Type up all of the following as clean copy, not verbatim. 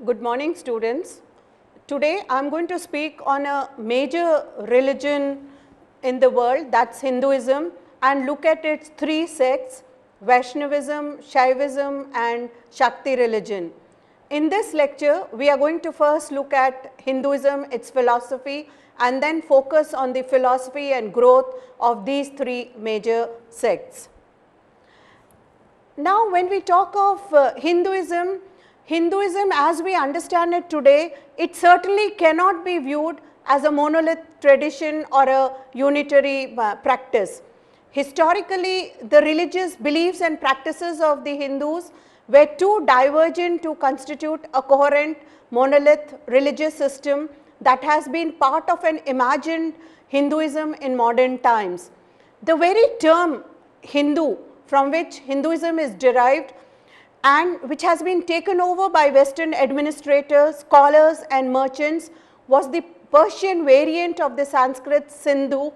Good morning, students. Today I am going to speak on a major religion in the world, that's Hinduism, and look at its three sects: Vaishnavism, Shaivism and Shakti religion. In this lecture, we are going to first look at Hinduism, its philosophy, and then focus on the philosophy and growth of these three major sects. Now, when we talk of Hinduism as we understand it today, it certainly cannot be viewed as a monolith tradition or a unitary practice. Historically, the religious beliefs and practices of the Hindus were too divergent to constitute a coherent monolith religious system that has been part of an imagined Hinduism in modern times. The very term Hindu, from which Hinduism is derived and which has been taken over by Western administrators, scholars and merchants, was the Persian variant of the Sanskrit Sindhu,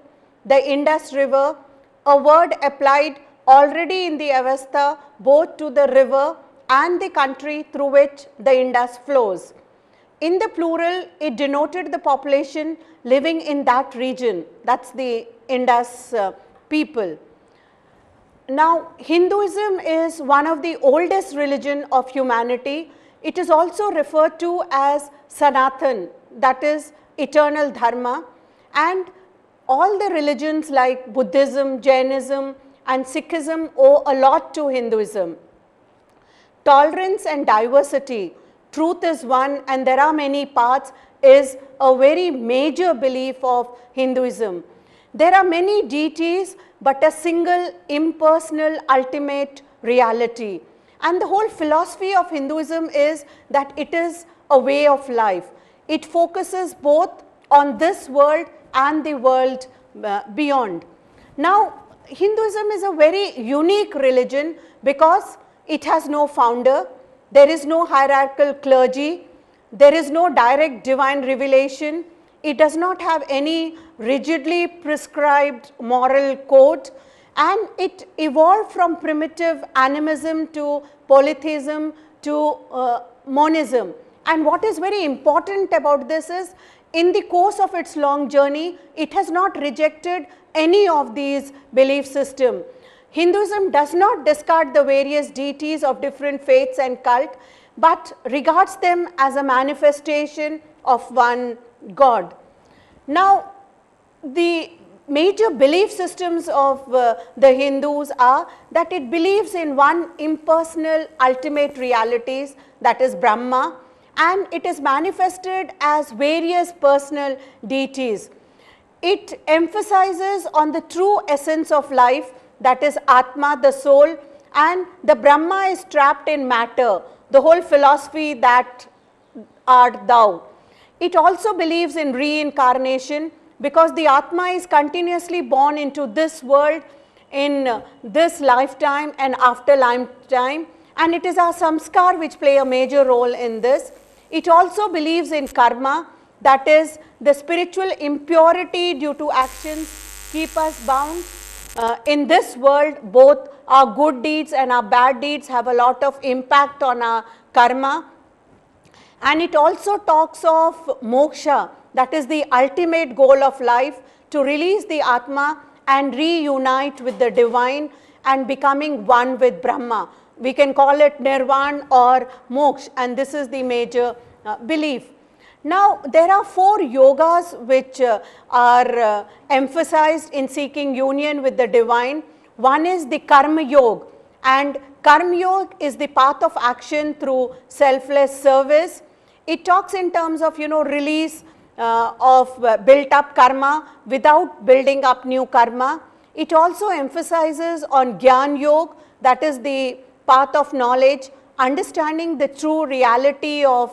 the Indus river, a word applied already in the Avesta both to the river and the country through which the Indus flows. In the plural, it denoted the population living in that region, that's the Indus people. Now, Hinduism is one of the oldest religion of humanity. It is also referred to as Sanatan, that is eternal dharma, and all the religions like Buddhism, Jainism and Sikhism owe a lot to Hinduism. Tolerance and diversity, truth is one and there are many paths, is a very major belief of Hinduism. There are many deities, but a single impersonal ultimate reality. And the whole philosophy of Hinduism is that it is a way of life. It focuses both on this world and the world beyond. Now, Hinduism is a very unique religion because it has no founder, there is no hierarchical clergy, there is no direct divine revelation, it does not have any rigidly prescribed moral code, and it evolved from primitive animism to polytheism to monism. And what is very important about this is, in the course of its long journey, it has not rejected any of these belief systems. Hinduism does not discard the various deities of different faiths and cult, but regards them as a manifestation of one God. Now, the major belief systems of the Hindus are that it believes in one impersonal ultimate realities, that is Brahma, and it is manifested as various personal deities. It emphasizes on the true essence of life, that is Atma, the soul, and the Brahma is trapped in matter, the whole philosophy that art thou. It also believes in reincarnation because the Atma is continuously born into this world in this lifetime and after lifetime, and it is our samskar which play a major role in this. It also believes in karma, that is the spiritual impurity due to actions keep us bound. In this world, both our good deeds and our bad deeds have a lot of impact on our karma. And it also talks of moksha, that is the ultimate goal of life, to release the Atma and reunite with the divine and becoming one with Brahma. We can call it nirvana or moksha, and this is the major belief. Now, there are four yogas which are emphasized in seeking union with the divine. One is the Karma Yoga, and Karma Yoga is the path of action through selfless service. It talks in terms of, release of built up karma without building up new karma. It also emphasizes on Gyan Yoga, that is the path of knowledge, understanding the true reality of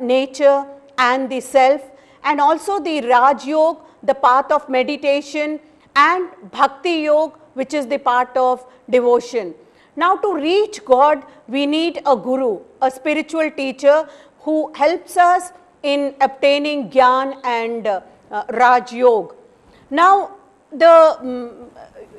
nature and the self, and also the Raj Yoga, the path of meditation, and Bhakti Yoga, which is the part of devotion. Now, to reach God, we need a guru, a spiritual teacher who helps us in obtaining Gyan and Raj Yoga. Now, the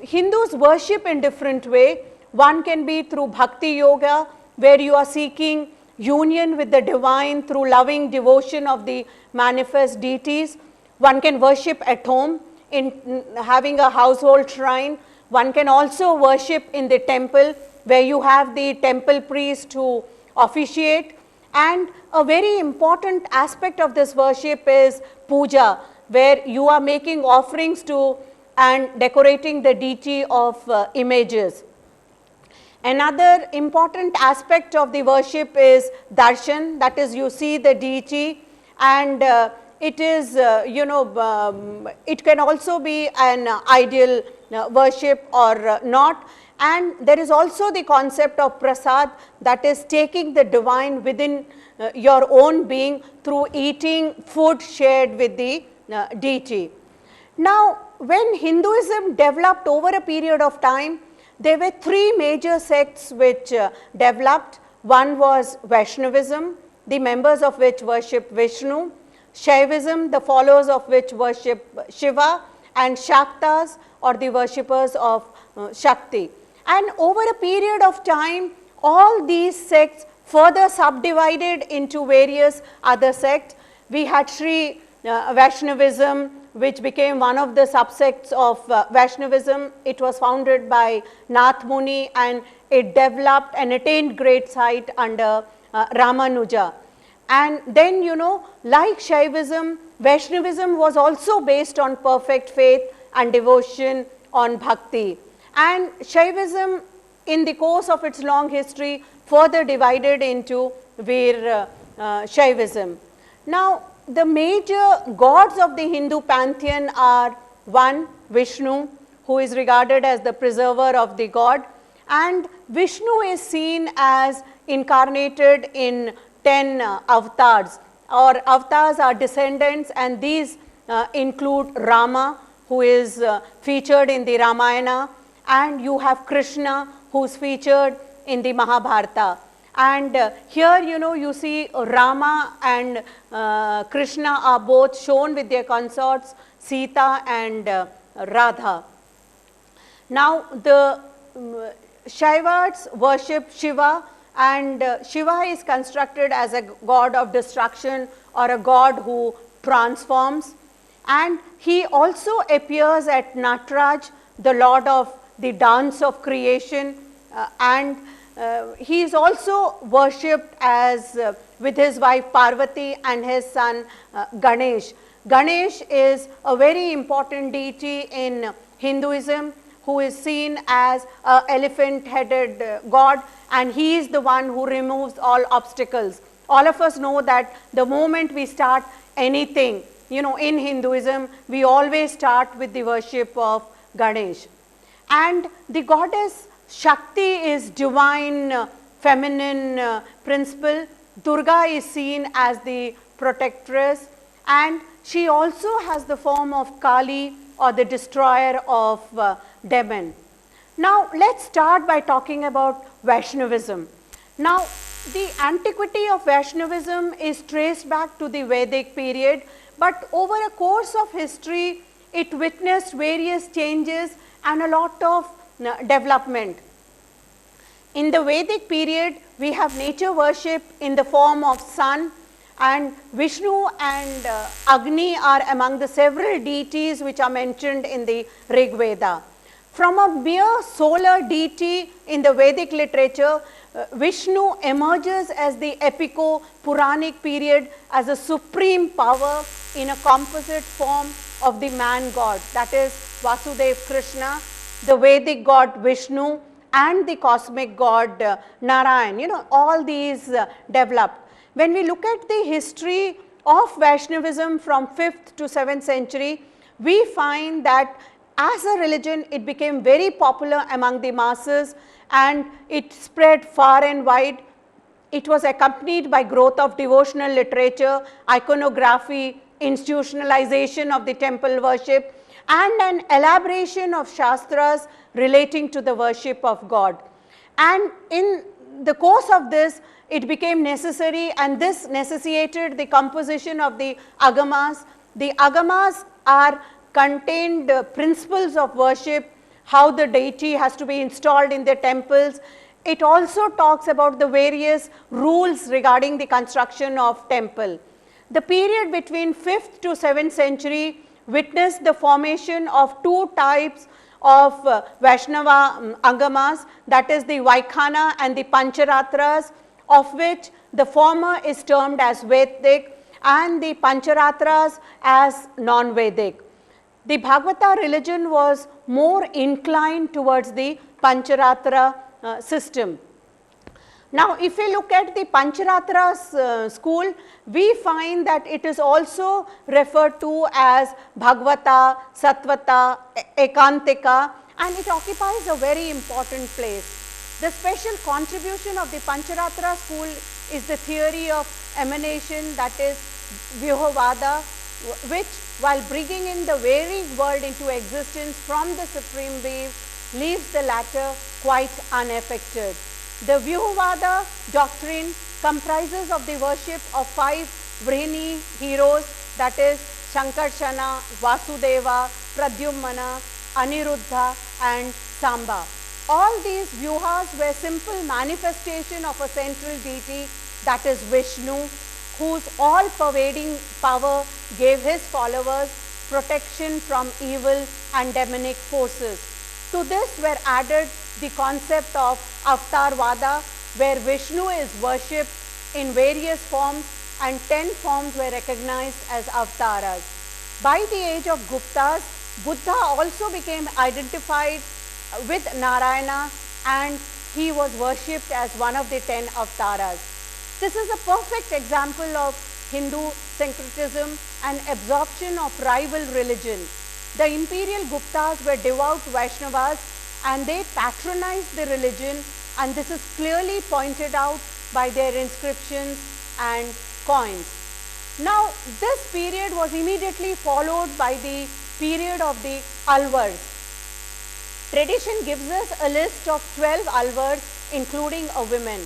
Hindus worship in different way. One can be through Bhakti Yoga, where you are seeking union with the divine through loving devotion of the manifest deities. One can worship at home in having a household shrine. One can also worship in the temple where you have the temple priest to officiate. And a very important aspect of this worship is puja, where you are making offerings to and decorating the deity of images. Another important aspect of the worship is darshan, that is you see the deity, and it is it can also be an ideal worship or not. And there is also the concept of prasad, that is taking the divine within your own being through eating food shared with the deity. Now, when Hinduism developed over a period of time, there were three major sects which developed. One was Vaishnavism, the members of which worship Vishnu; Shaivism, the followers of which worship Shiva; and Shaktas, or the worshippers of Shakti. And over a period of time, all these sects further subdivided into various other sects. We had Sri Vaishnavism, which became one of the subsects of Vaishnavism. It was founded by Nath Muni, and it developed and attained great height under Ramanuja. And then, like Shaivism, Vaishnavism was also based on perfect faith and devotion on bhakti. And Shaivism, in the course of its long history, further divided into Veer Shaivism. Now, the major gods of the Hindu pantheon are: one, Vishnu, who is regarded as the preserver of the god, and Vishnu is seen as incarnated in 10 avatars. Or avatars are descendants, and these include Rama, who is featured in the Ramayana, and you have Krishna, who is featured in the Mahabharata. And here, you see Rama and Krishna are both shown with their consorts Sita and Radha. Now, the Shaivas worship Shiva, and Shiva is constructed as a god of destruction or a god who transforms. And he also appears at Nataraj, the lord of the dance of creation, and he is also worshipped as with his wife Parvati and his son Ganesh. Ganesh is a very important deity in Hinduism, who is seen as an elephant-headed god, and he is the one who removes all obstacles. All of us know that the moment we start anything, in Hinduism, we always start with the worship of Ganesh. And the goddess Shakti is divine, feminine principle. Durga is seen as the protectress, and she also has the form of Kali, or the destroyer of demon. Now, let's start by talking about Vaishnavism. Now, the antiquity of Vaishnavism is traced back to the Vedic period, but over a course of history, it witnessed various changes and a lot of development. In the Vedic period, we have nature worship in the form of sun, and Vishnu and Agni are among the several deities which are mentioned in the Rig Veda. From a mere solar deity in the Vedic literature, Vishnu emerges as the epico-Puranic period as a supreme power in a composite form of the man god, that is Vasudev Krishna, the Vedic god Vishnu, and the cosmic god Narayan. All these developed. When we look at the history of Vaishnavism from 5th to 7th century, we find that as a religion, it became very popular among the masses, and it spread far and wide. It was accompanied by growth of devotional literature, iconography, institutionalization of the temple worship, and an elaboration of shastras relating to the worship of God. And in the course of this, it became necessary, and this necessitated the composition of the agamas. The agamas are contained principles of worship, how the deity has to be installed in the temples, it also talks about the various rules regarding the construction of temple. The period between 5th to 7th century witnessed the formation of two types of Vaishnava Agamas, that is the Vaikhana and the Pancharatras, of which the former is termed as Vedic and the Pancharatras as non-Vedic. The Bhagavata religion was more inclined towards the Pancharatra system. Now, if we look at the Pancharatra's school, we find that it is also referred to as Bhagavata, Satvata, Ekantika, and it occupies a very important place. The special contribution of the Pancharatra school is the theory of emanation, that is Vyuhavada, which, while bringing in the very world into existence from the supreme being, leaves the latter quite unaffected. The Vyuhavada doctrine comprises of the worship of 5 Vrihini heroes, that is Shankarshana, Vasudeva, Pradyumna, Aniruddha and Samba. All these Vyuhas were simple manifestation of a central deity, that is Vishnu, whose all-pervading power gave his followers protection from evil and demonic forces. To this were added the concept of Avatarvada, where Vishnu is worshipped in various forms and 10 forms were recognized as avatars. By the age of Guptas, Buddha also became identified with Narayana and he was worshipped as one of the 10 avatars. This is a perfect example of Hindu syncretism and absorption of rival religion. The imperial Guptas were devout Vaishnavas and they patronized the religion, and this is clearly pointed out by their inscriptions and coins. Now, this period was immediately followed by the period of the Alvars. Tradition gives us a list of 12 Alvars, including a woman.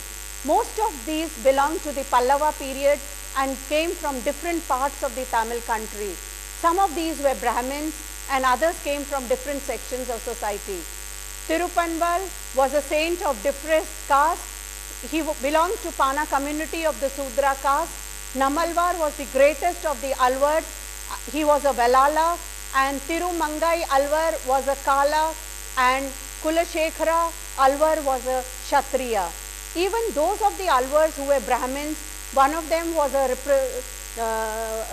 Most of these belong to the Pallava period and came from different parts of the Tamil country. Some of these were Brahmins and others came from different sections of society. Tirupanval was a saint of depressed caste. He belonged to Pana community of the Sudra caste. Namalvar was the greatest of the Alvars. He was a Velala, and Tirumangai Alvar was a Kala, and Kulashekara Alvar was a Kshatriya. Even those of the Alvars who were Brahmins, one of them was a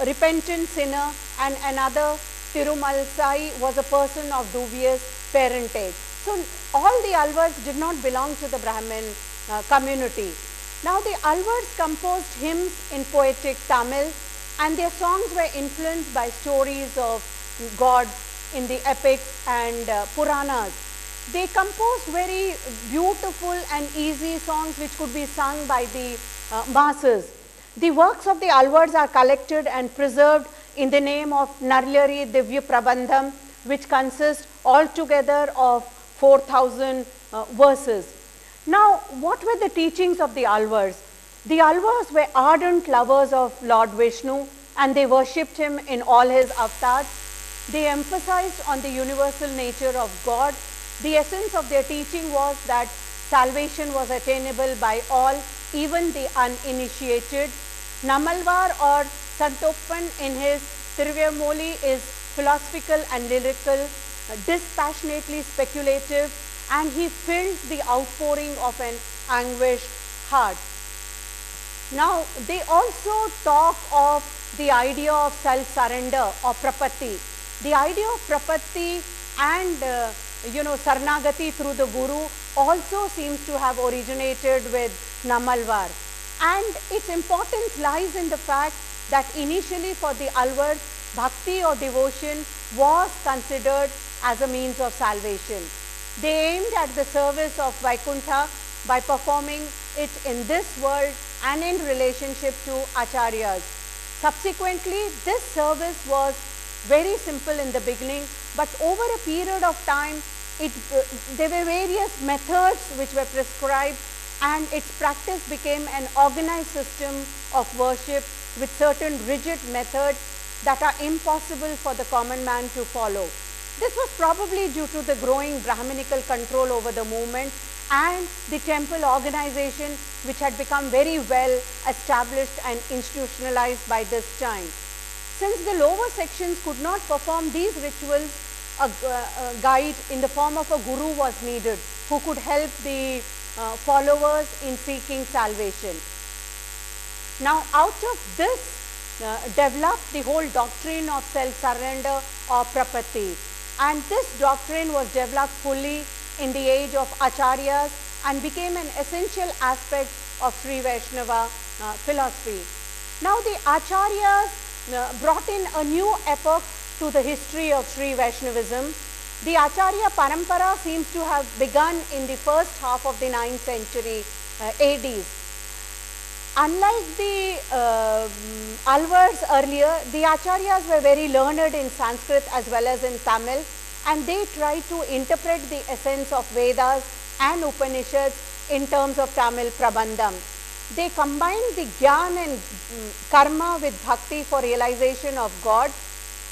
repentant sinner and another Tirumalsai was a person of dubious parentage. So, all the Alvars did not belong to the Brahmin community. Now, the Alvars composed hymns in poetic Tamil and their songs were influenced by stories of gods in the epics and Puranas. They composed very beautiful and easy songs which could be sung by the masses. The works of the Alvars are collected and preserved in the name of Narlari Divya Prabandham, which consists altogether of 4,000 verses. Now, what were the teachings of the Alvars? The Alvars were ardent lovers of Lord Vishnu and they worshipped him in all his avatars. They emphasized on the universal nature of God. The essence of their teaching was that salvation was attainable by all, even the uninitiated. Namalvar or Santoppan in his Tiruvamoli is philosophical and lyrical, dispassionately speculative, and he filled the outpouring of an anguished heart. Now, they also talk of the idea of self-surrender or prapatti. The idea of prapatti and Sarnagati through the Guru also seems to have originated with Namalvar. And its importance lies in the fact that initially for the Alvars, bhakti or devotion was considered as a means of salvation. They aimed at the service of Vaikuntha by performing it in this world and in relationship to acharyas. Subsequently, this service was very simple in the beginning, but over a period of time, there were various methods which were prescribed and its practice became an organized system of worship with certain rigid methods that are impossible for the common man to follow. This was probably due to the growing Brahminical control over the movement and the temple organization, which had become very well established and institutionalized by this time. Since the lower sections could not perform these rituals, a guide in the form of a guru was needed who could help the followers in seeking salvation. Now, out of this developed the whole doctrine of self-surrender or prapatti, and this doctrine was developed fully in the age of Acharyas and became an essential aspect of Sri Vaishnava philosophy. Now, the Acharyas brought in a new epoch to the history of Sri Vaishnavism. The Acharya Parampara seems to have begun in the first half of the 9th century AD. Unlike the Alvars earlier, the Acharyas were very learned in Sanskrit as well as in Tamil, and they tried to interpret the essence of Vedas and Upanishads in terms of Tamil Prabandham. They combined the Gyan and Karma with Bhakti for realization of God.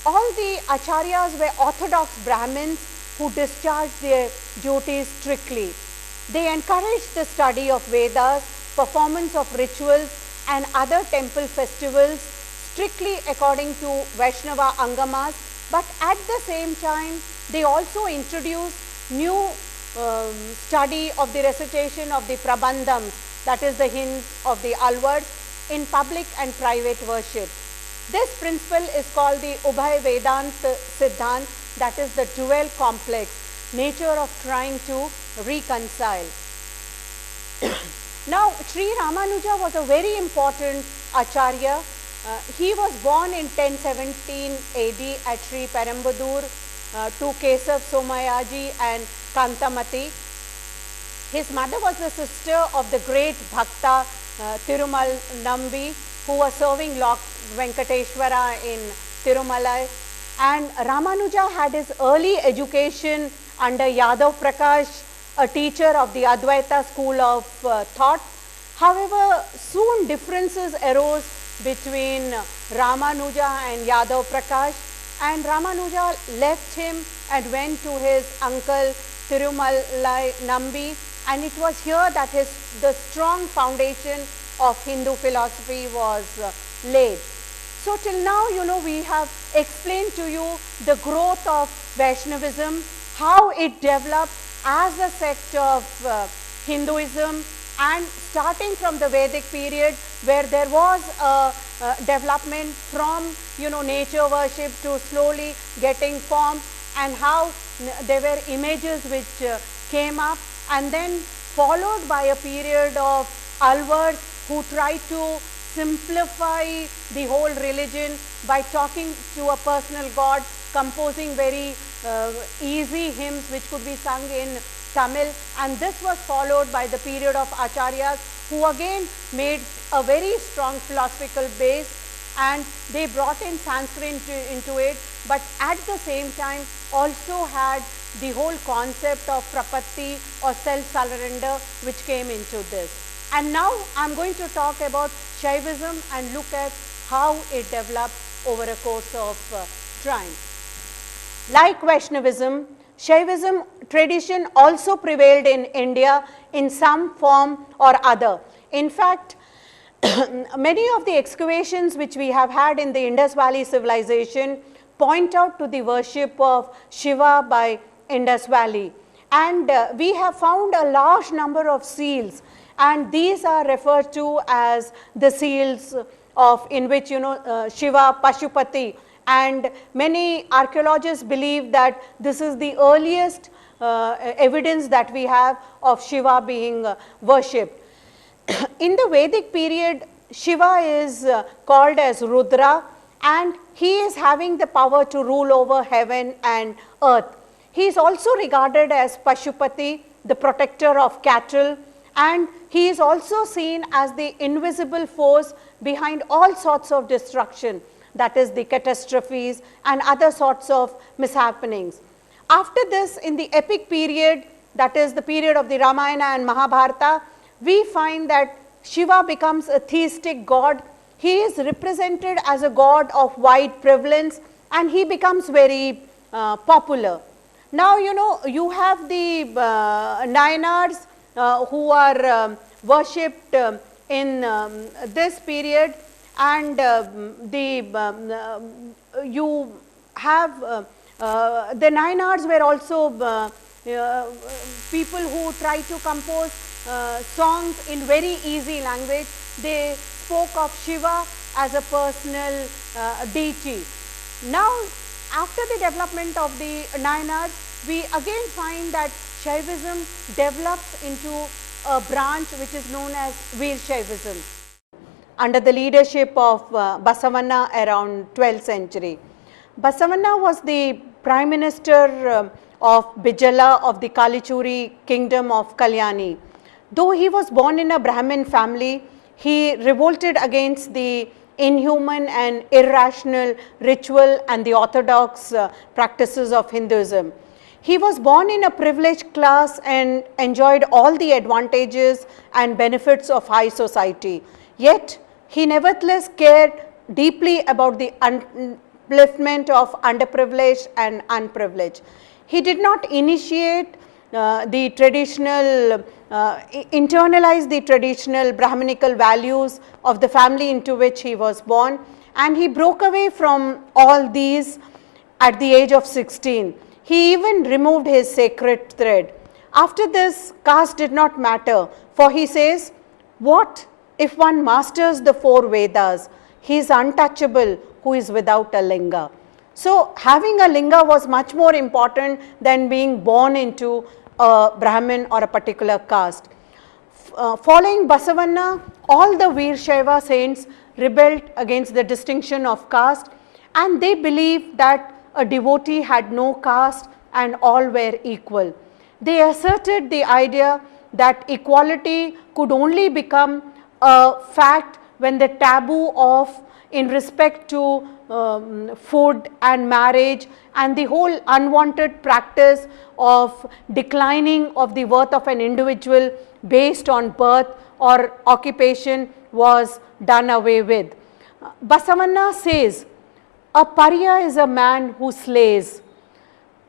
All the Acharyas were orthodox Brahmins who discharged their duties strictly. They encouraged the study of Vedas, performance of rituals and other temple festivals strictly according to Vaishnava Angamas, but at the same time they also introduced new study of the recitation of the Prabandhams, that is the hymns of the Alvars, in public and private worship. This principle is called the Ubhay Vedanta Siddhant, that is the dual complex nature of trying to reconcile. Now, Sri Ramanuja was a very important Acharya. He was born in 1017 AD at Sri Perambudur to Kesav Somayaji and Kantamati. His mother was the sister of the great Bhakta Tirumal Nambi, who was serving Lord Venkateshwara in Tirumalai. And Ramanuja had his early education under Yadav Prakash, a teacher of the Advaita school of thought. However, soon differences arose between Ramanuja and Yadav Prakash, and Ramanuja left him and went to his uncle Tirumalai Nambi, and it was here that the strong foundation of Hindu philosophy was laid. So till now, we have explained to you the growth of Vaishnavism, how it developed as a sect of Hinduism, and starting from the Vedic period where there was a development from nature worship to slowly getting formed, and how there were images which came up, and then followed by a period of Alvars who tried to simplify the whole religion by talking to a personal God, composing very easy hymns which could be sung in Tamil, and this was followed by the period of Acharyas who again made a very strong philosophical base, and they brought in Sanskrit into it, but at the same time also had the whole concept of prapatti or self-surrender which came into this. And now I am going to talk about Shaivism and look at how it developed over a course of time. Like Vaishnavism, Shaivism tradition also prevailed in India in some form or other. In fact, many of the excavations which we have had in the Indus Valley civilization point out to the worship of Shiva by Indus Valley, and we have found a large number of seals, and these are referred to as the seals of in which Shiva Pashupati, and many archaeologists believe that this is the earliest evidence that we have of Shiva being worshipped. In the Vedic period, Shiva is called as Rudra, and he is having the power to rule over heaven and earth. He is also regarded as Pashupati, the protector of cattle, and he is also seen as the invisible force behind all sorts of destruction, that is the catastrophes and other sorts of mishappenings. After this, in the epic period, that is the period of the Ramayana and Mahabharata, we find that Shiva becomes a theistic god. He is represented as a god of wide prevalence, and he becomes very popular. Now, you have the Nayanars who are worshipped in this period, and you have the Nayanars were also people who try to compose songs in very easy language. They spoke of Shiva as a personal deity. Now, after the development of the Nayanars, we again find that Shaivism develops into a branch which is known as Veer Shaivism under the leadership of Basavanna around 12th century. Basavanna was the Prime Minister of Bijala of the Kalichuri kingdom of Kalyani. Though he was born in a Brahmin family, he revolted against the inhuman and irrational ritual and the orthodox practices of Hinduism. He was born in a privileged class and enjoyed all the advantages and benefits of high society. Yet, he nevertheless cared deeply about the upliftment of underprivileged and unprivileged. He did not initiate the traditional, internalize the traditional Brahminical values of the family into which he was born, and he broke away from all these at the age of 16. He even removed his sacred thread. After this, caste did not matter, for he says, what if one masters the 4 Vedas? He is untouchable who is without a linga. So, having a linga was much more important than being born into a Brahmin or a particular caste. Following Basavanna, all the Veer Shaiva saints rebelled against the distinction of caste, and they believed that a devotee had no caste and all were equal. They asserted the idea that equality could only become a fact when the taboo of in respect to food and marriage and the whole unwanted practice of declining of the worth of an individual based on birth or occupation was done away with. Basavanna says, a pariah is a man who slays.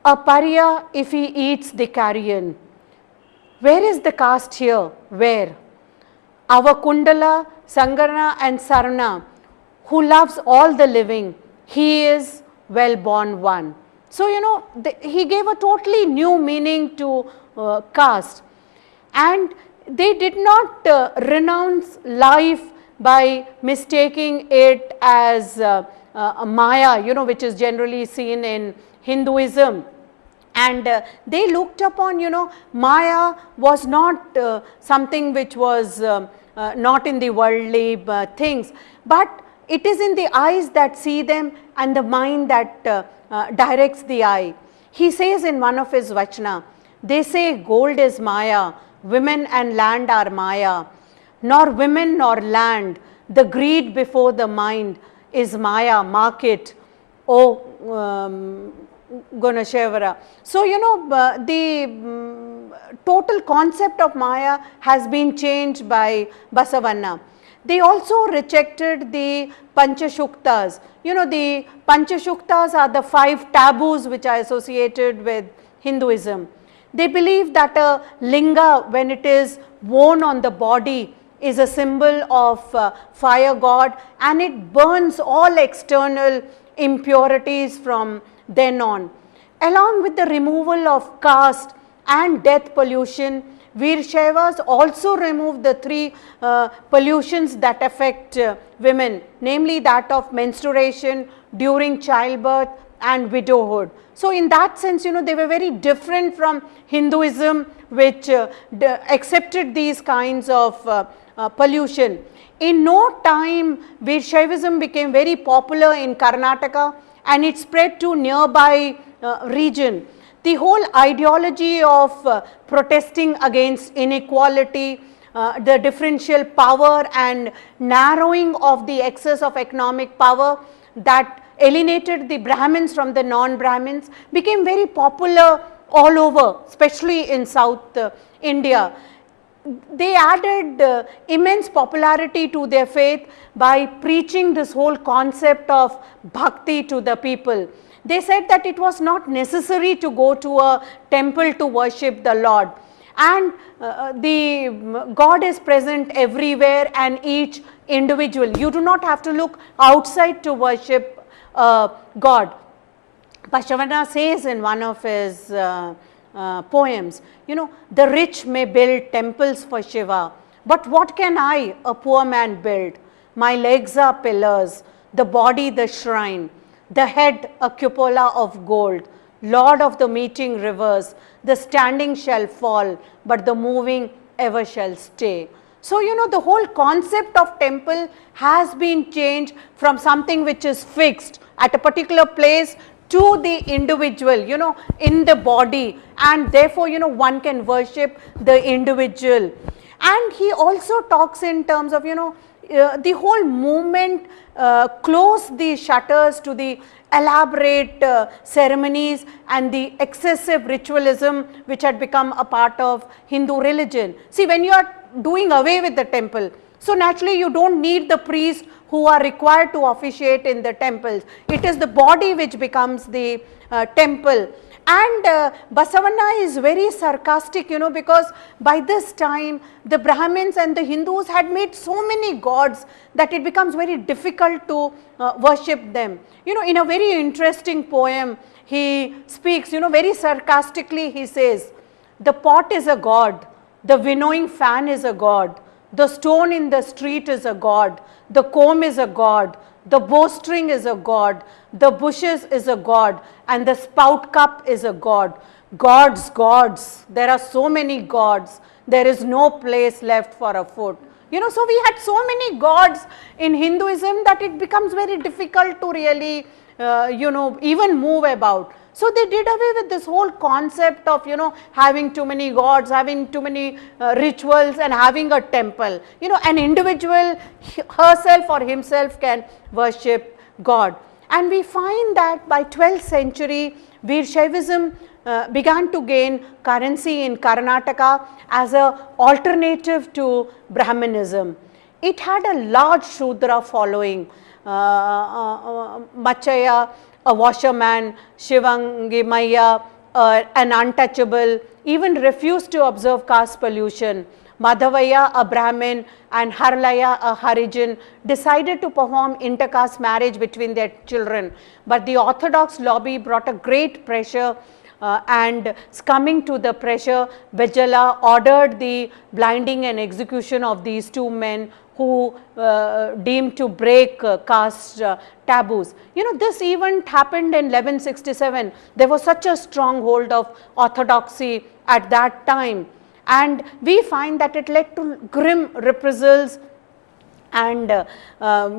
A pariah if he eats the carrion. Where is the caste here? Where? Our Kundala, Sangarana and Sarana, who loves all the living, he is well born one. So, you know, he gave a totally new meaning to caste, and they did not renounce life by mistaking it as Maya, you know, which is generally seen in Hinduism. And they looked upon, you know, Maya was not something which was not in the worldly things, but it is in the eyes that see them and the mind that directs the eye. He says in one of his Vachana, they say gold is Maya, women and land are Maya, nor women nor land, the greed before the mind is Maya, mark it, O Gunashevara. So, you know, the total concept of Maya has been changed by Basavanna. They also rejected the Panchashuktas. You know, the Panchashuktas are the 5 taboos which are associated with Hinduism. They believe that a linga, when it is worn on the body, is a symbol of fire god, and it burns all external impurities from then on. Along with the removal of caste and death pollution, Veer Shaivas also removed the 3 pollutions that affect women, namely that of menstruation, during childbirth and widowhood. So, in that sense, you know, they were very different from Hinduism, which accepted these kinds of pollution. In no time, Veer Shaivism became very popular in Karnataka, and it spread to nearby region. The whole ideology of protesting against inequality, the differential power and narrowing of the excess of economic power that alienated the Brahmins from the non-Brahmins became very popular all over, especially in South India. They added immense popularity to their faith by preaching this whole concept of bhakti to the people. They said that it was not necessary to go to a temple to worship the Lord, and the God is present everywhere and each individual. You do not have to look outside to worship God. Basavana says in one of his poems, you know, the rich may build temples for Shiva, but what can I, a poor man, build? My legs are pillars, the body the shrine, the head a cupola of gold, Lord of the meeting rivers, the standing shall fall, but the moving ever shall stay. So, you know, the whole concept of temple has been changed from something which is fixed at a particular place to the individual, you know, in the body, and therefore, you know, one can worship the individual. And he also talks in terms of, you know, the whole movement closed the shutters to the elaborate ceremonies and the excessive ritualism which had become a part of Hindu religion. See, when you are doing away with the temple, so naturally you don't need the priests who are required to officiate in the temples. It is the body which becomes the temple. And Basavana is very sarcastic, you know, because by this time the Brahmins and the Hindus had made so many gods that it becomes very difficult to worship them. You know, in a very interesting poem, he speaks, you know, very sarcastically. He says, the pot is a god, the winnowing fan is a god, the stone in the street is a god, the comb is a god, the bowstring is a god, the bushes is a god, and the spout cup is a god. Gods, gods, there are so many gods, there is no place left for a foot. You know, so we had so many gods in Hinduism that it becomes very difficult to really, you know, even move about. So they did away with this whole concept of, you know, having too many gods, having too many rituals and having a temple. You know, an individual herself or himself can worship God. And we find that by 12th century, Veershaivism began to gain currency in Karnataka as an alternative to Brahmanism. It had a large Shudra following. Machaya, a washerman, Shivangimaya, an untouchable, even refused to observe caste pollution. Madhavaya, a Brahmin, and Harlaya, a Harijan, decided to perform intercaste marriage between their children. But the orthodox lobby brought a great pressure, and succumbing to the pressure, Bijala ordered the blinding and execution of these two men who deemed to break caste taboos. You know, this event happened in 1167. There was such a stronghold of orthodoxy at that time. And we find that it led to grim reprisals, and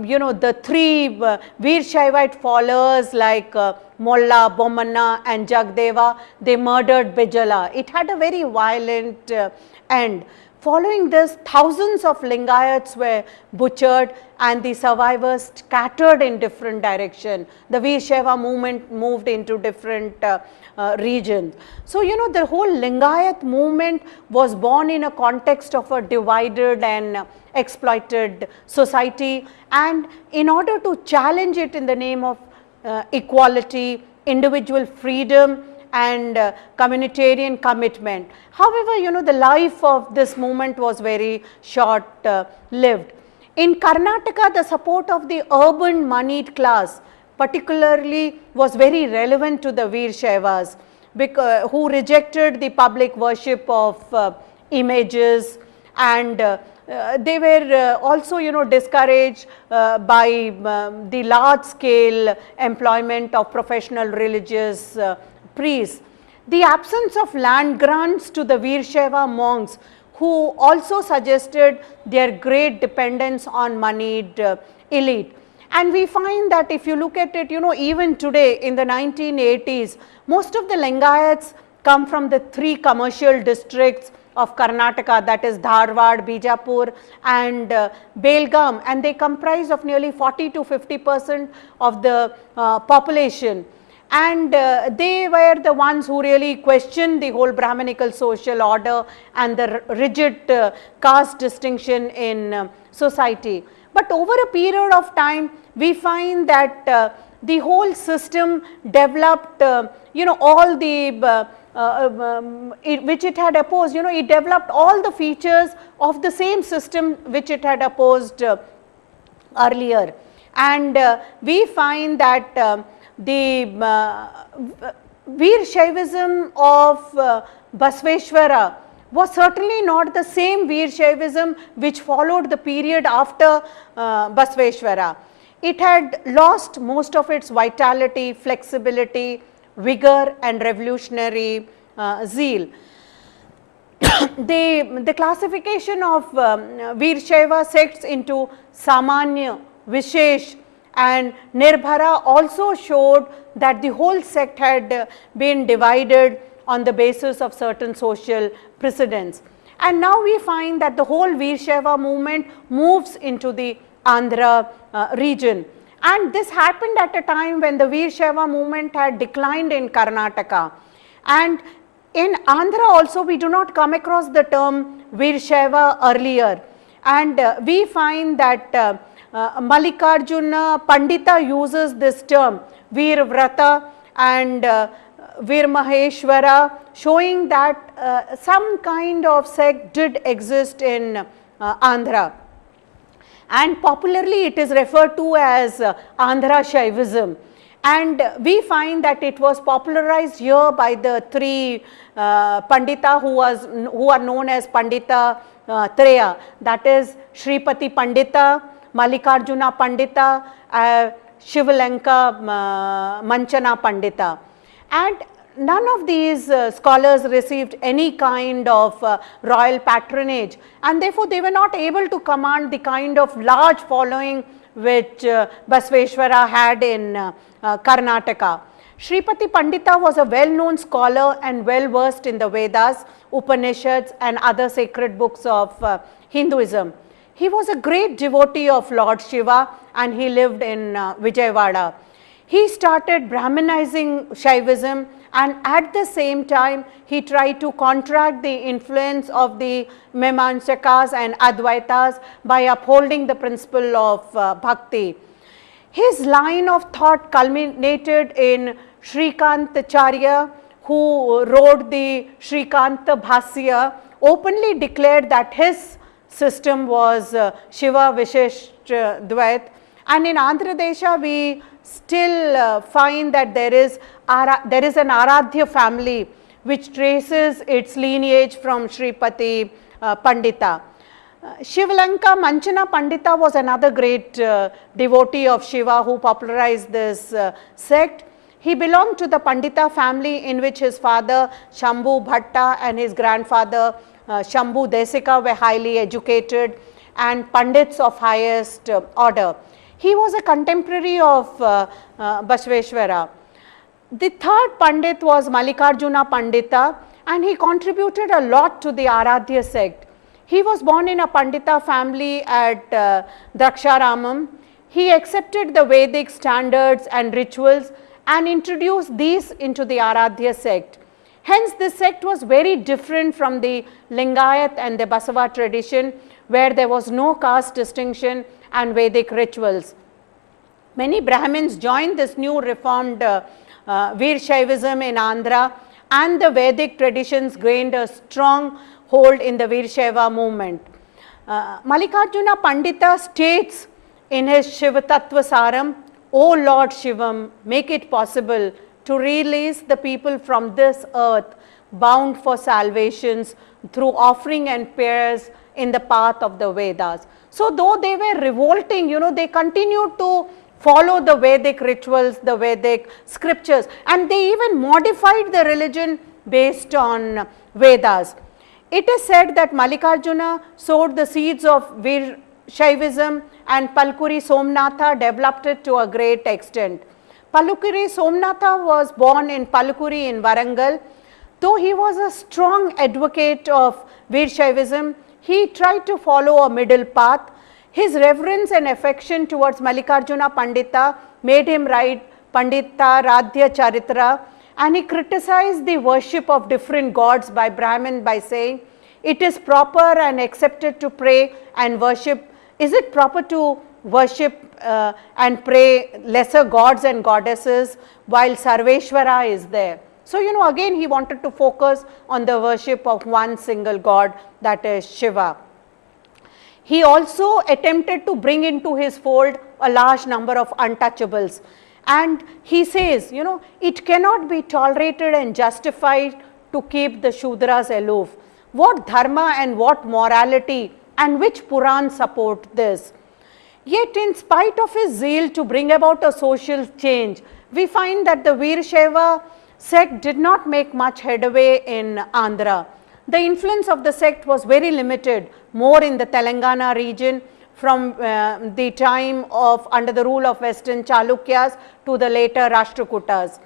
you know, the three Veershaivite followers like Molla, Bommanna and Jagdeva, they murdered Bijala. It had a very violent end. Following this, thousands of Lingayats were butchered and the survivors scattered in different directions. The Veershaiva movement moved into different regions. So, you know, the whole Lingayat movement was born in a context of a divided and exploited society, and in order to challenge it in the name of equality, individual freedom and communitarian commitment. However, you know, the life of this movement was very short lived. In Karnataka, the support of the urban moneyed class particularly was very relevant to the Veershaivas, who rejected the public worship of images, and they were also, you know, discouraged by the large scale employment of professional religious priests. The absence of land grants to the Veershaiva monks, who also suggested their great dependence on moneyed elite. And we find that if you look at it, you know, even today in the 1980s, most of the Lingayats come from the three commercial districts of Karnataka, that is Dharwad, Bijapur and Belgaum, and they comprise of nearly 40 to 50% of the population. And they were the ones who really questioned the whole Brahmanical social order and the rigid caste distinction in society. But over a period of time, we find that the whole system developed, all the which it had opposed, it developed all the features of the same system which it had opposed earlier. And we find that the Veer Shaivism of Basaveshwara was certainly not the same Veer Shaivism which followed the period after Basaveshwara. It had lost most of its vitality, flexibility, vigor and revolutionary zeal. The classification of Veer Shaiva sects into Samanya, Vishesh and Nirbhara also showed that the whole sect had been divided on the basis of certain social precedents. And now we find that the whole Veer Shaiva movement moves into the Andhra region. And this happened at a time when the Veer Shaiva movement had declined in Karnataka. And in Andhra also we do not come across the term Veer Shaiva earlier. And we find that Mallikarjuna Pandita uses this term Veer Vrata and Veer Maheshwara, showing that some kind of sect did exist in Andhra. And popularly it is referred to as Andhra Shaivism. And we find that it was popularized here by the three Pandita who are known as Pandita Treya, that is Shripati Pandita, Mallikarjuna Pandita, Shivalanka Manchana Pandita. And none of these scholars received any kind of royal patronage, and therefore they were not able to command the kind of large following which Basaveshwara had in Karnataka. Shripati Pandita was a well-known scholar and well-versed in the Vedas, Upanishads and other sacred books of Hinduism. He was a great devotee of Lord Shiva and he lived in Vijayawada. He started Brahmanizing Shaivism, and at the same time he tried to counteract the influence of the Mimamsakas and Advaitas by upholding the principle of Bhakti. His line of thought culminated in Shrikantacharya, who wrote the Shrikanta Bhasya, openly declared that his system was Shiva Vishesh Dvait. And in Andhra Desha we still find that there is an Aradhya family which traces its lineage from Shripati Pandita. Shivalanka Manchana Pandita was another great devotee of Shiva who popularized this sect. He belonged to the Pandita family in which his father Shambhu Bhatta and his grandfather Shambhu Desika were highly educated and Pandits of highest order. He was a contemporary of Basaveshwara. The third Pandit was Mallikarjuna Pandita, and he contributed a lot to the Aradhya sect. He was born in a Pandita family at Draksharamam. He accepted the Vedic standards and rituals and introduced these into the Aradhya sect. Hence, this sect was very different from the Lingayat and the Basava tradition, where there was no caste distinction and Vedic rituals. Many Brahmins joined this new reformed Veer Shaivism in Andhra, and the Vedic traditions gained a strong hold in the Veer Shaiva movement. Mallikarjuna Pandita states in his Shiva Tattva Saram, "O Lord Shivam, make it possible to release the people from this earth bound for salvations through offering and prayers in the path of the Vedas." So though they were revolting, they continued to follow the Vedic rituals, the Vedic scriptures, and they even modified the religion based on Vedas. It is said that Mallikarjuna sowed the seeds of Veer Shaivism and Palkuri Somnatha developed it to a great extent. Palkuri Somnatha was born in Palkuri in Warangal. Though he was a strong advocate of Veer Shaivism, he tried to follow a middle path. His reverence and affection towards Mallikarjuna Pandita made him write Pandita Radhya Charitra, and he criticized the worship of different gods by Brahmin by saying, "It is proper and accepted to pray and worship. Is it proper to worship and pray lesser gods and goddesses, while Sarveshwara is there. So, you know, again he wanted to focus on the worship of one single god, that is Shiva. He also attempted to bring into his fold a large number of untouchables, and he says, you know, it cannot be tolerated and justified to keep the Shudras aloof. What dharma and what morality and which Puran support this? Yet in spite of his zeal to bring about a social change, we find that the Veershaiva sect did not make much headway in Andhra. The influence of the sect was very limited, more in the Telangana region from the time of under the rule of Western Chalukyas to the later Rashtrakutas.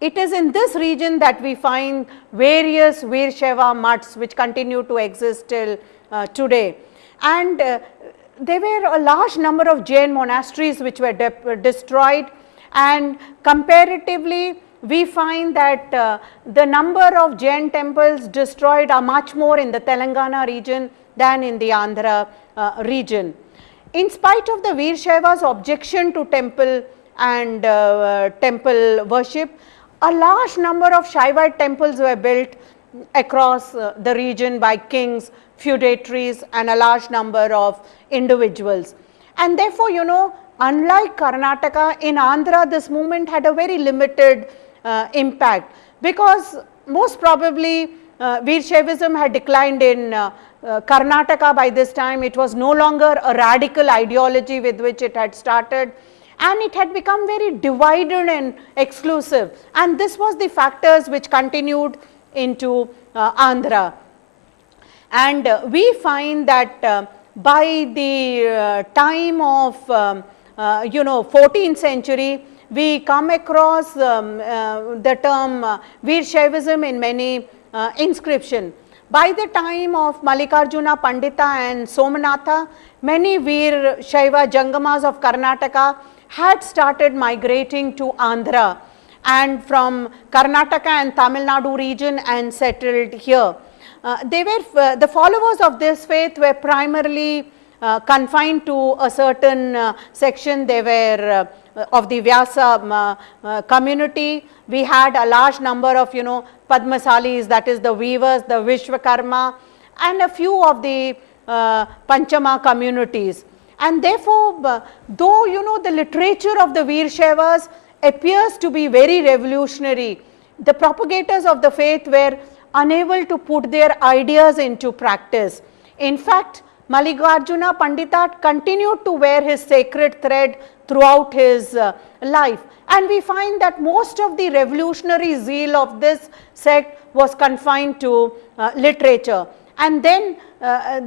It is in this region that we find various Veershaiva mutts which continue to exist till today. And there were a large number of Jain monasteries which were destroyed, and comparatively we find that the number of Jain temples destroyed are much more in the Telangana region than in the Andhra region. In spite of the Veershaivas' objection to temple and temple worship, a large number of Shaivite temples were built across the region by kings, feudatories, and a large number of individuals. And therefore, you know, unlike Karnataka, in Andhra this movement had a very limited impact, because most probably Veershaivism had declined in Karnataka by this time. It was no longer a radical ideology with which it had started, and it had become very divided and exclusive, and this was the factors which continued into Andhra. And we find that by the time of you know, 14th century, we come across the term Veershaivism in many inscription. By the time of Mallikarjuna Pandita and Somanatha, many Veershaiva Jangamas of Karnataka had started migrating to Andhra, and from Karnataka and Tamil Nadu region and settled here. They were the followers of this faith were primarily confined to a certain section. They were of the Vyasa community. We had a large number of, you know, Padmasalis, that is the weavers, the Vishwakarma, and a few of the Panchama communities. And therefore, though, you know, the literature of the Veershaivas appears to be very revolutionary, the propagators of the faith were unable to put their ideas into practice. In fact, Mallikarjuna Pandita continued to wear his sacred thread throughout his life, and we find that most of the revolutionary zeal of this sect was confined to literature. And then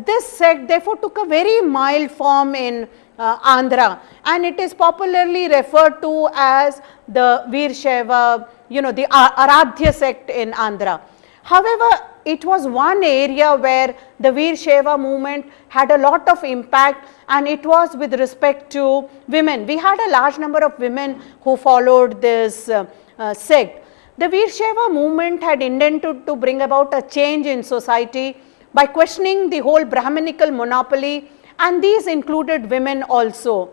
this sect therefore took a very mild form in Andhra, and it is popularly referred to as the Veershaiva, you know, the Aradhya sect in Andhra. However, it was one area where the Veershaiva movement had a lot of impact, and it was with respect to women. We had a large number of women who followed this sect. The Veershaiva movement had intended to bring about a change in society by questioning the whole Brahminical monopoly, and these included women also.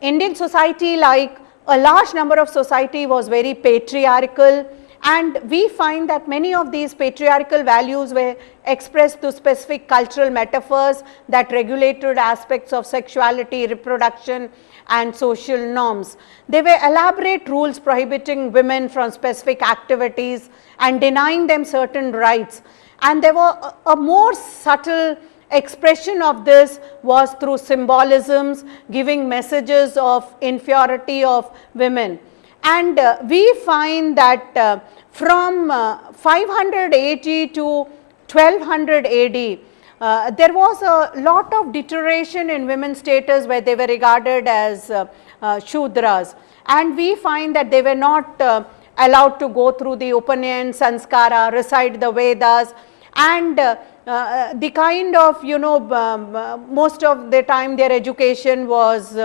Indian society, like a large number of society, was very patriarchal, and we find that many of these patriarchal values were expressed through specific cultural metaphors that regulated aspects of sexuality, reproduction, and social norms. There were elaborate rules prohibiting women from specific activities and denying them certain rights. And there were a more subtle expression of this was through symbolisms giving messages of inferiority of women. And we find that from 500 AD to 1200 AD, there was a lot of deterioration in women's status where they were regarded as Shudras. And we find that they were not allowed to go through the Upanayan, Sanskara, recite the Vedas, and the kind of, you know, most of the time their education was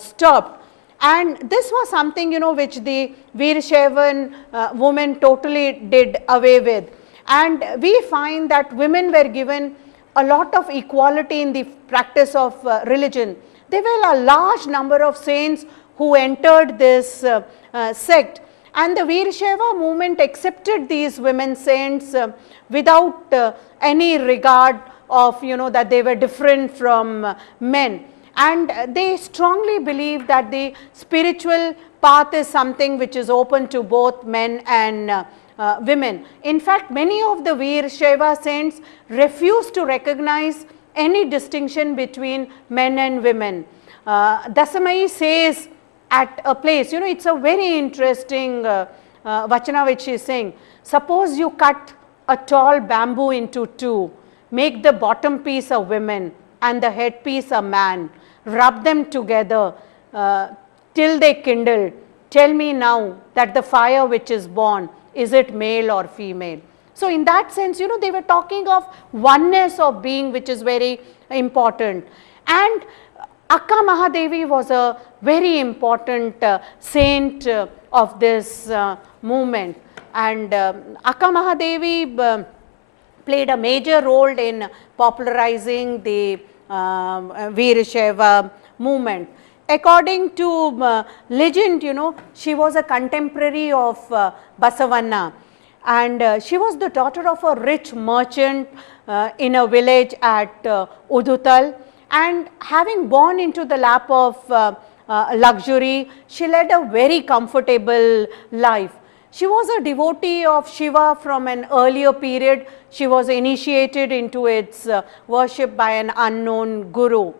stopped. And this was something, you know, which the Veershaivan women totally did away with. And we find that women were given a lot of equality in the practice of religion. there were a large number of saints who entered this sect, and the Veerashaiva movement accepted these women saints without any regard of, that they were different from men. And they strongly believe that the spiritual path is something which is open to both men and women. In fact, many of the Veerashaiva saints refuse to recognize any distinction between men and women. Dasamayi says at a place, it's a very interesting vachana which she is saying, suppose you cut a tall bamboo into two, make the bottom piece a woman and the head piece a man, rub them together till they kindle. Tell me now that the fire which is born, is it male or female? So in that sense, they were talking of oneness of being, which is very important. And Akka Mahadevi was a very important saint of this movement. And Akka Mahadevi played a major role in popularizing the Veerashaiva movement. According to legend, she was a contemporary of Basavanna, and she was the daughter of a rich merchant in a village at Udutal, and having born into the lap of luxury, she led a very comfortable life. She was a devotee of Shiva from an earlier period. She was initiated into its worship by an unknown guru.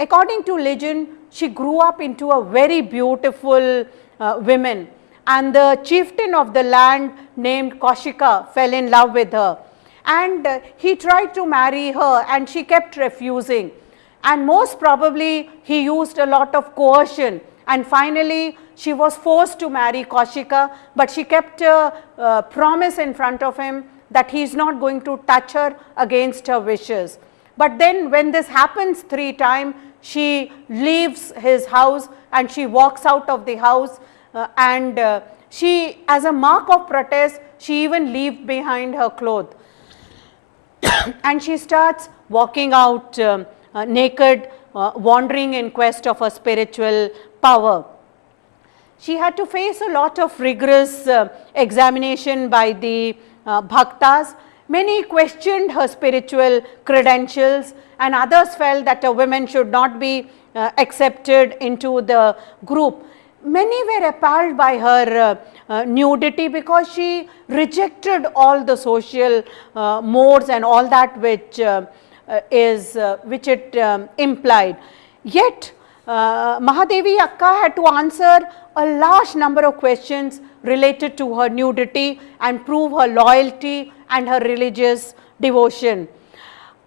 According to legend, she grew up into a very beautiful woman, and the chieftain of the land named Kaushika fell in love with her, and he tried to marry her, and she kept refusing, and most probably he used a lot of coercion, and finally she was forced to marry Kaushika, but she kept a promise in front of him that he is not going to touch her against her wishes. But then when this happens 3 times, she leaves his house and she walks out of the house, and she, as a mark of protest, she even leaves behind her clothes and she starts walking out naked, wandering in quest of a spiritual power. She had to face a lot of rigorous examination by the bhaktas. Many questioned her spiritual credentials, and others felt that a woman should not be accepted into the group. Many were appalled by her nudity, because she rejected all the social modes and all that which it implied. Yet Mahadevi Akka had to answer a large number of questions related to her nudity and prove her loyalty and her religious devotion.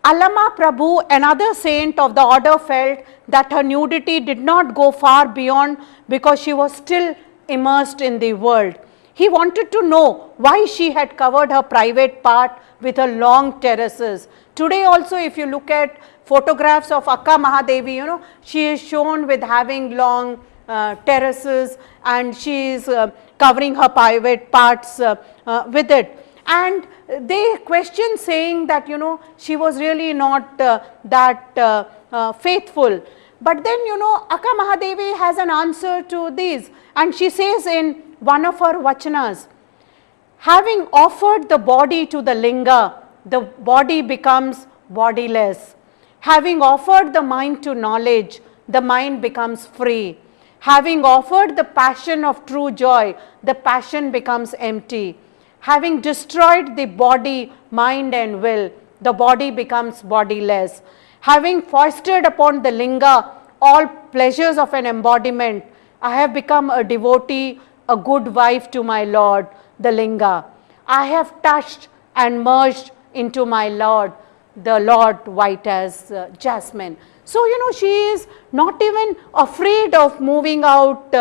Allama Prabhu, another saint of the order, felt that her nudity did not go far beyond, because she was still immersed in the world. He wanted to know why she had covered her private part with her long terraces. Today also, if you look at photographs of Akka Mahadevi, she is shown with having long terraces, and she is covering her private parts with it. And they question, saying that she was really not that faithful. But then Akka Mahadevi has an answer to these, and she says in one of her vachanas, having offered the body to the linga, the body becomes bodiless. Having offered the mind to knowledge, the mind becomes free. Having offered the passion of true joy, the passion becomes empty. Having destroyed the body, mind and will, the body becomes bodiless. Having foisted upon the linga all pleasures of an embodiment, I have become a devotee, a good wife to my Lord, the linga. I have touched and merged into my Lord, the Lord white as jasmine. So, she is not even afraid of moving out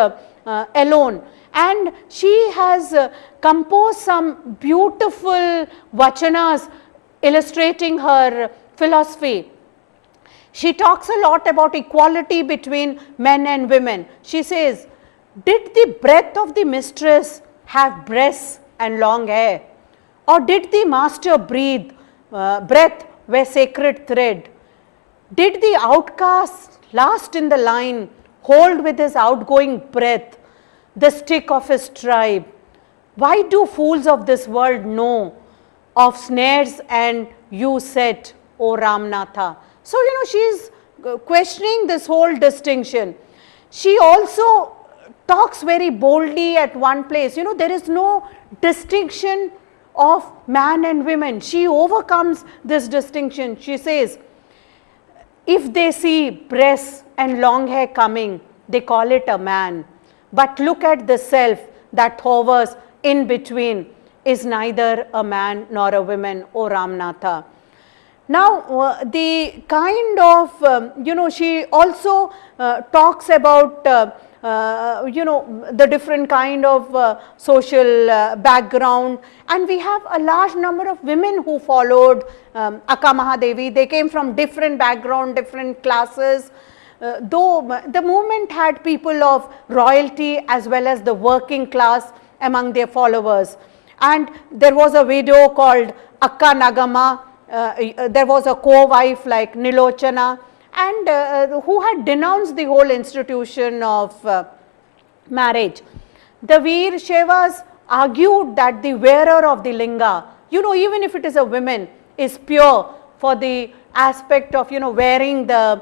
alone. And she has composed some beautiful vachanas illustrating her philosophy. She talks a lot about equality between men and women. She says, did the breath of the mistress have breasts and long hair? Or did the master breathe breath where sacred thread? Did the outcast last in the line hold with his outgoing breath the stick of his tribe? Why do fools of this world know of snares and you set, O Ramnatha? So, she's questioning this whole distinction. She also talks very boldly at one place. There is no distinction of man and women. She overcomes this distinction. She says, if they see breasts and long hair coming, they call it a man. But look at the self that hovers in between is neither a man nor a woman, O Ramnatha. Now, the kind of, she also talks about, the different kind of social background, and we have a large number of women who followed Akka Mahadevi. They came from different background, different classes. Though the movement had people of royalty as well as the working class among their followers. And there was a widow called Akka Nagama, there was a co-wife like Nilochana, and who had denounced the whole institution of marriage. The Veer Shaivas argued that the wearer of the linga, even if it is a woman, is pure for the aspect of, wearing the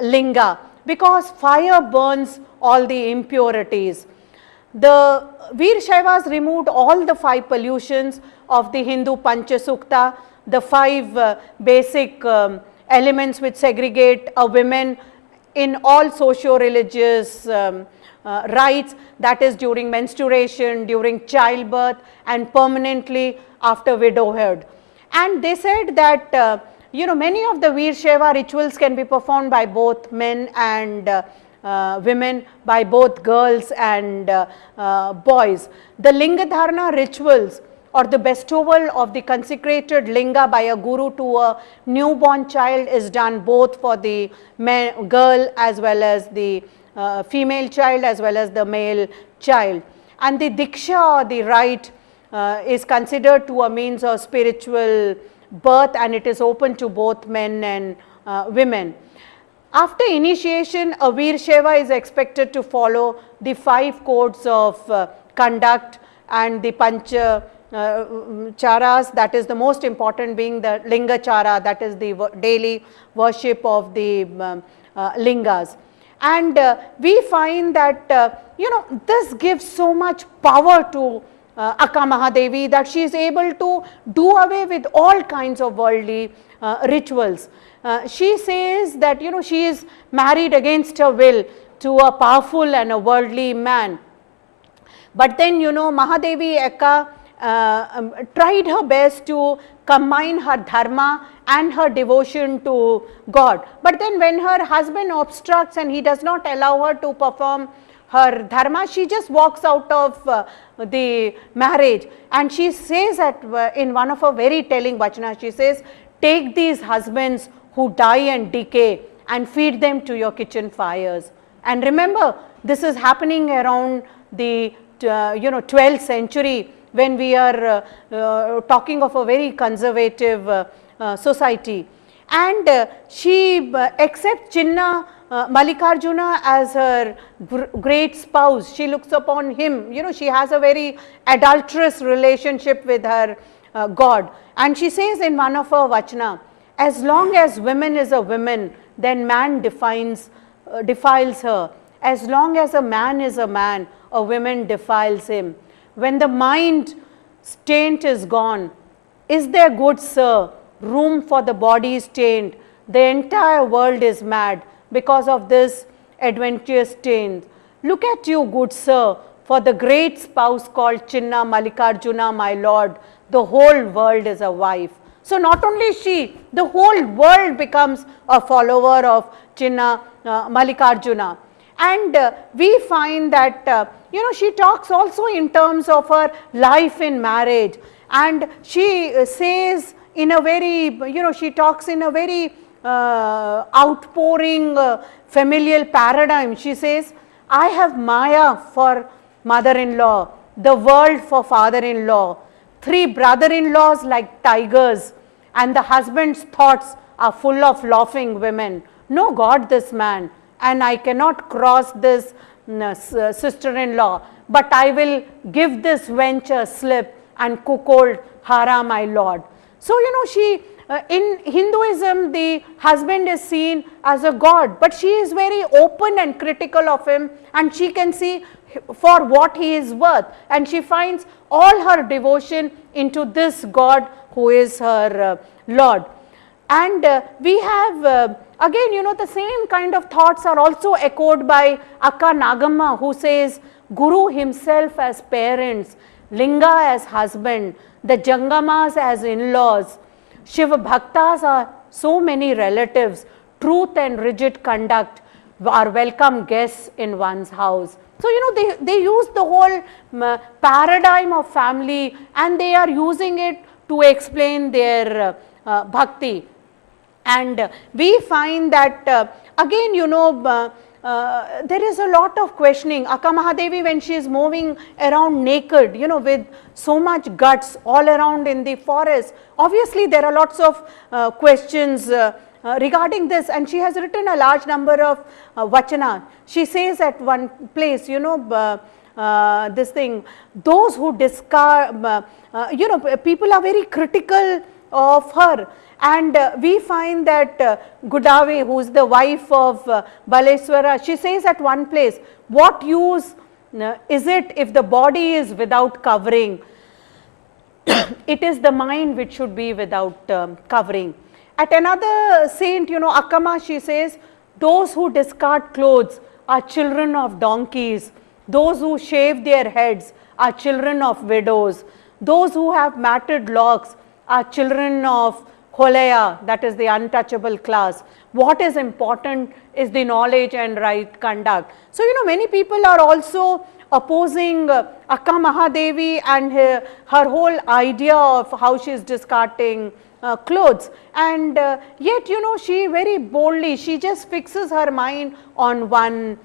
linga, because fire burns all the impurities. The Veer Shaivas removed all the 5 pollutions of the Hindu Panchasukta, the 5 basic elements which segregate a woman in all socio-religious rites, that is during menstruation, during childbirth, and permanently after widowhood. And they said that many of the Veer Shaiva rituals can be performed by both men and women, by both girls and boys. The Linga Dharana rituals, or the bestowal of the consecrated linga by a guru to a newborn child, is done both for the girl as well as the female child as well as the male child. And the diksha, or the rite, is considered to a means of spiritual birth, and it is open to both men and women. After initiation, a Veer Shaiva is expected to follow the 5 codes of conduct and the Pancha charas, that is the most important being the Linga Chara, that is the daily worship of the lingas. And we find that, this gives so much power to Akka Mahadevi that she is able to do away with all kinds of worldly rituals. She says that, she is married against her will to a powerful and a worldly man. But then, Mahadevi Akka tried her best to combine her dharma and her devotion to God. But then when her husband obstructs and he does not allow her to perform her dharma, she just walks out of the marriage. And she says that in one of her very telling vachanas, she says, take these husbands who die and decay and feed them to your kitchen fires. And remember, this is happening around the 12th century, when we are talking of a very conservative society. And she accepts Chinna Mallikarjuna as her great spouse. She looks upon him, she has a very adulterous relationship with her God. And she says in one of her vachana, as long as woman is a woman, then man defiles her. As long as a man is a man, a woman defiles him. When the mind taint is gone, is there, good sir, room for the body's taint? The entire world is mad because of this adventurous taint. Look at you, good sir, for the great spouse called Chinna Mallikarjuna, my lord, the whole world is a wife. So not only she, the whole world becomes a follower of Chinna Mallikarjuna. And we find that, she talks also in terms of her life in marriage. And she says in a very, she talks in a very outpouring familial paradigm. She says, I have Maya for mother-in-law, the world for father-in-law, 3 brother-in-laws like tigers, and the husband's thoughts are full of laughing women. No God this man, and I cannot cross this sister-in-law, but I will give this venture slip and cuckold Hara my lord. So, she in Hinduism, the husband is seen as a god, but she is very open and critical of him, and she can see for what he is worth, and she finds all her devotion into this god who is her lord. And we have again, the same kind of thoughts are also echoed by Akka Nagamma, who says Guru himself as parents, Linga as husband, the Jangamas as in-laws, Shiva Bhaktas are so many relatives, truth and rigid conduct are welcome guests in one's house. So, they use the whole paradigm of family, and they are using it to explain their bhakti. And we find that again, there is a lot of questioning. Akka Mahadevi, when she is moving around naked, with so much guts all around in the forest, obviously there are lots of questions regarding this, and she has written a large number of vachana. She says at one place, this thing, those who discard, people are very critical of her. And we find that Gudave, who is the wife of Baleswara, she says at one place, what use is it if the body is without covering? It is the mind which should be without covering. At another saint, Akkama, she says, those who discard clothes are children of donkeys. Those who shave their heads are children of widows. Those who have matted locks are children of Holaya, that is the untouchable class. What is important is the knowledge and right conduct. So, many people are also opposing Akka Mahadevi and her whole idea of how she is discarding clothes, and yet, she very boldly, she just fixes her mind on one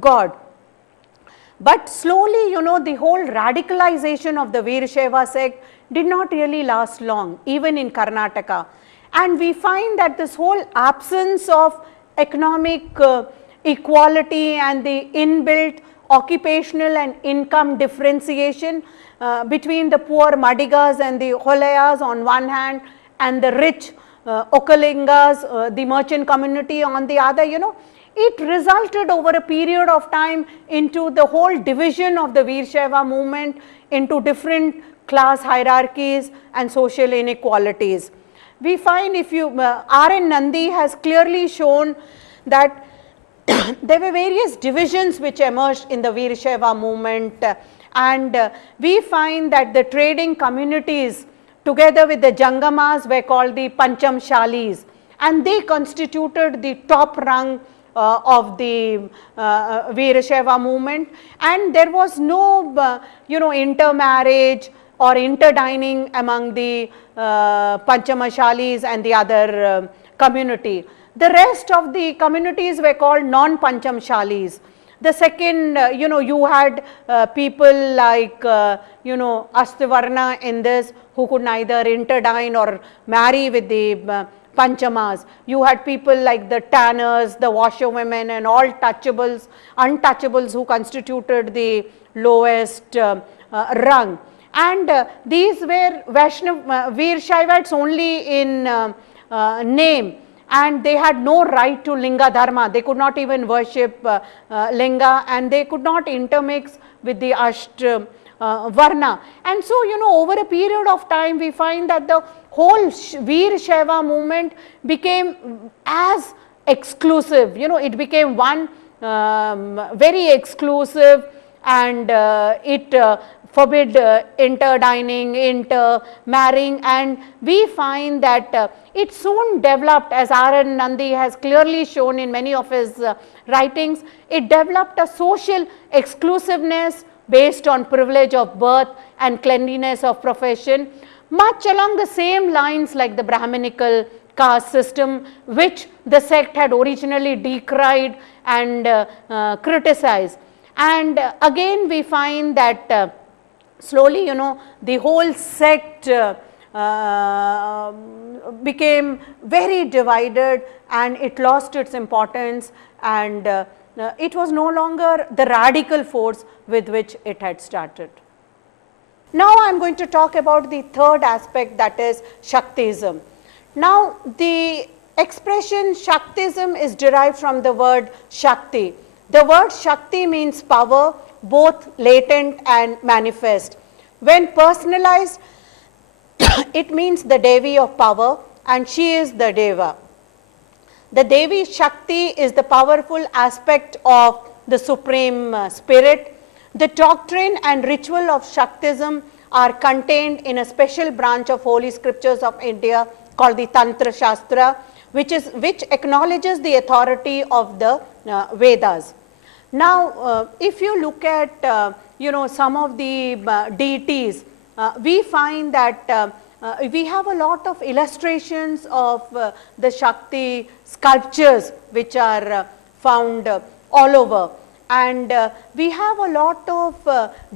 God. But slowly, the whole radicalization of the Veerashaiva sect did not really last long, even in Karnataka. And we find that this whole absence of economic equality and the inbuilt occupational and income differentiation between the poor Madigas and the Holayas on one hand, and the rich Okalingas, the merchant community on the other, it resulted over a period of time into the whole division of the Veerashaiva movement into different class hierarchies and social inequalities. We find, if you, R.N. Nandi has clearly shown that there were various divisions which emerged in the Veerashaiva movement, and we find that the trading communities together with the Jangamas were called the Panchamshalis, and they constituted the top rung of the Veerashaiva movement, and there was no intermarriage or interdining among the Panchamashalis and the other community. The rest of the communities were called non-Panchamshalis. The second, you had people like, Astivarna in this, who could neither interdine or marry with the Panchamas. You had people like the tanners, the washerwomen, and all untouchables who constituted the lowest rung. And these were Veerashaivites only in name, and they had no right to Linga Dharma. They could not even worship Linga, and they could not intermix with the Varna. And so, over a period of time, we find that the whole Veerashaiva movement became as exclusive, it became one very exclusive, and it forbid interdining, intermarrying, and we find that it soon developed, as R.N. Nandi has clearly shown in many of his writings, it developed a social exclusiveness based on privilege of birth and cleanliness of profession, much along the same lines like the Brahminical caste system, which the sect had originally decried and criticized. And again we find that slowly, the whole sect became very divided, and it lost its importance, and it was no longer the radical force with which it had started. Now I am going to talk about the third aspect, that is Shaktism. Now the expression Shaktism is derived from the word Shakti. The word Shakti means power, both latent and manifest. When personalized, it means the Devi of power, and she is the Deva. The Devi Shakti is the powerful aspect of the Supreme Spirit. The doctrine and ritual of Shaktism are contained in a special branch of Holy Scriptures of India called the Tantra Shastra, which acknowledges the authority of the Vedas. Now, if you look at some of the deities, we find that we have a lot of illustrations of the Shakti sculptures which are found all over, and we have a lot of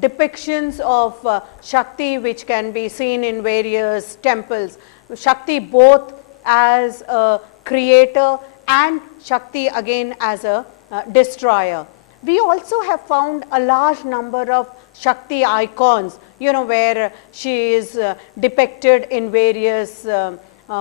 depictions of Shakti which can be seen in various temples. Shakti both as a creator and Shakti again as a destroyer. We also have found a large number of Shakti icons, where she is depicted in various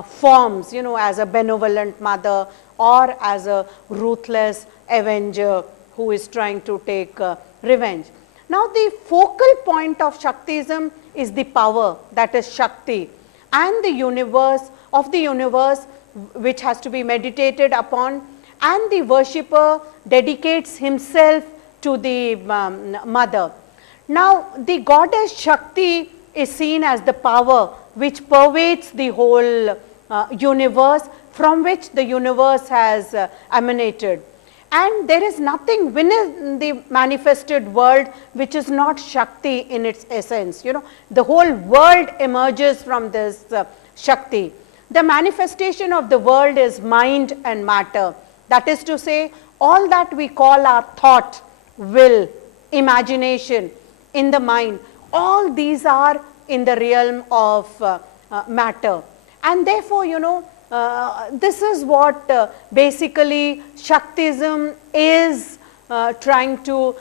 forms, as a benevolent mother or as a ruthless avenger who is trying to take revenge. Now, the focal point of Shaktism is the power, that is Shakti, and the universe which has to be meditated upon, and the worshipper dedicates himself to the mother. Now, the goddess Shakti is seen as the power which pervades the whole universe, from which the universe has emanated. And there is nothing within the manifested world which is not Shakti in its essence. The whole world emerges from this Shakti. The manifestation of the world is mind and matter. That is to say, all that we call our thought, will, imagination in the mind, all these are in the realm of matter. And therefore, this is what basically Shaktism is trying to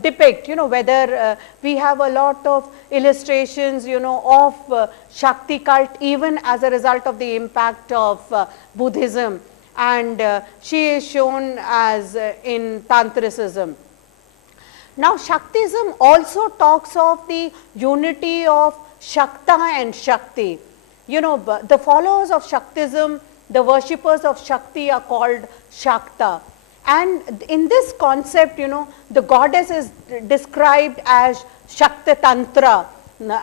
depict, whether we have a lot of illustrations, of Shakti cult, even as a result of the impact of Buddhism, and she is shown as in Tantricism. Now, Shaktism also talks of the unity of Shakta and Shakti. The followers of Shaktism, the worshippers of Shakti are called Shakta. And in this concept, the goddess is described as Shakta Tantra,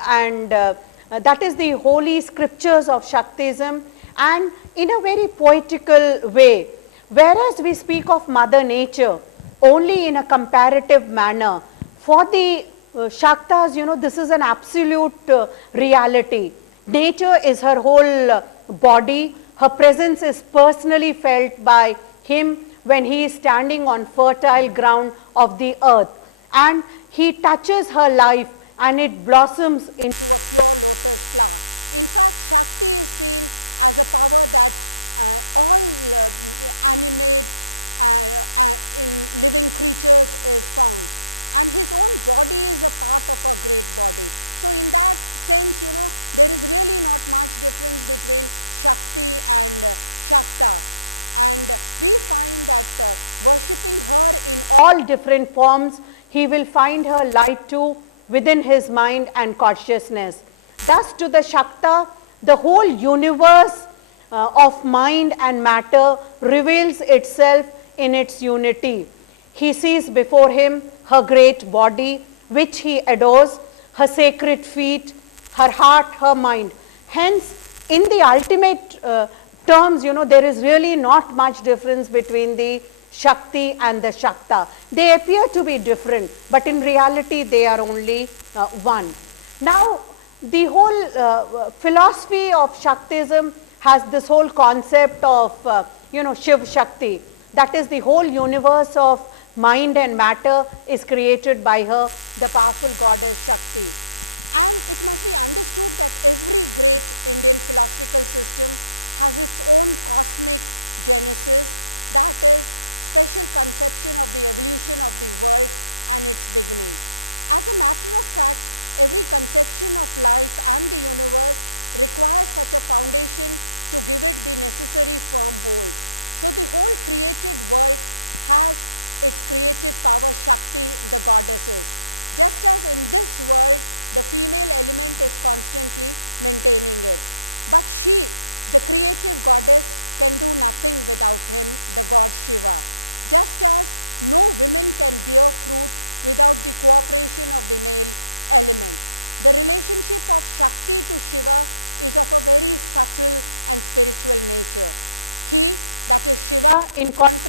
and that is the holy scriptures of Shaktism, and in a very poetical way. Whereas we speak of Mother Nature only in a comparative manner, for the Shaktas, this is an absolute reality. Nature is her whole body. Her presence is personally felt by him when he is standing on fertile ground of the earth, and he touches her life and it blossoms in all different forms. He will find her light too within his mind and consciousness. Thus, to the Shakta, the whole universe of mind and matter reveals itself in its unity. He sees before him her great body, which he adores, her sacred feet, her heart, her mind. Hence, in the ultimate terms, there is really not much difference between the Shakti and the Shakta. They appear to be different, but in reality they are only one. Now, the whole philosophy of Shaktism has this whole concept of Shiv Shakti. That is, the whole universe of mind and matter is created by her, the powerful goddess Shakti. in growth.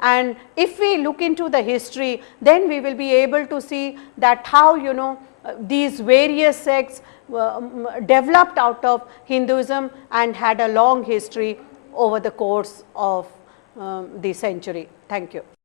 And if we look into the history, then we will be able to see that how, you know, these various sects developed out of Hinduism and had a long history over the course of the century. Thank you.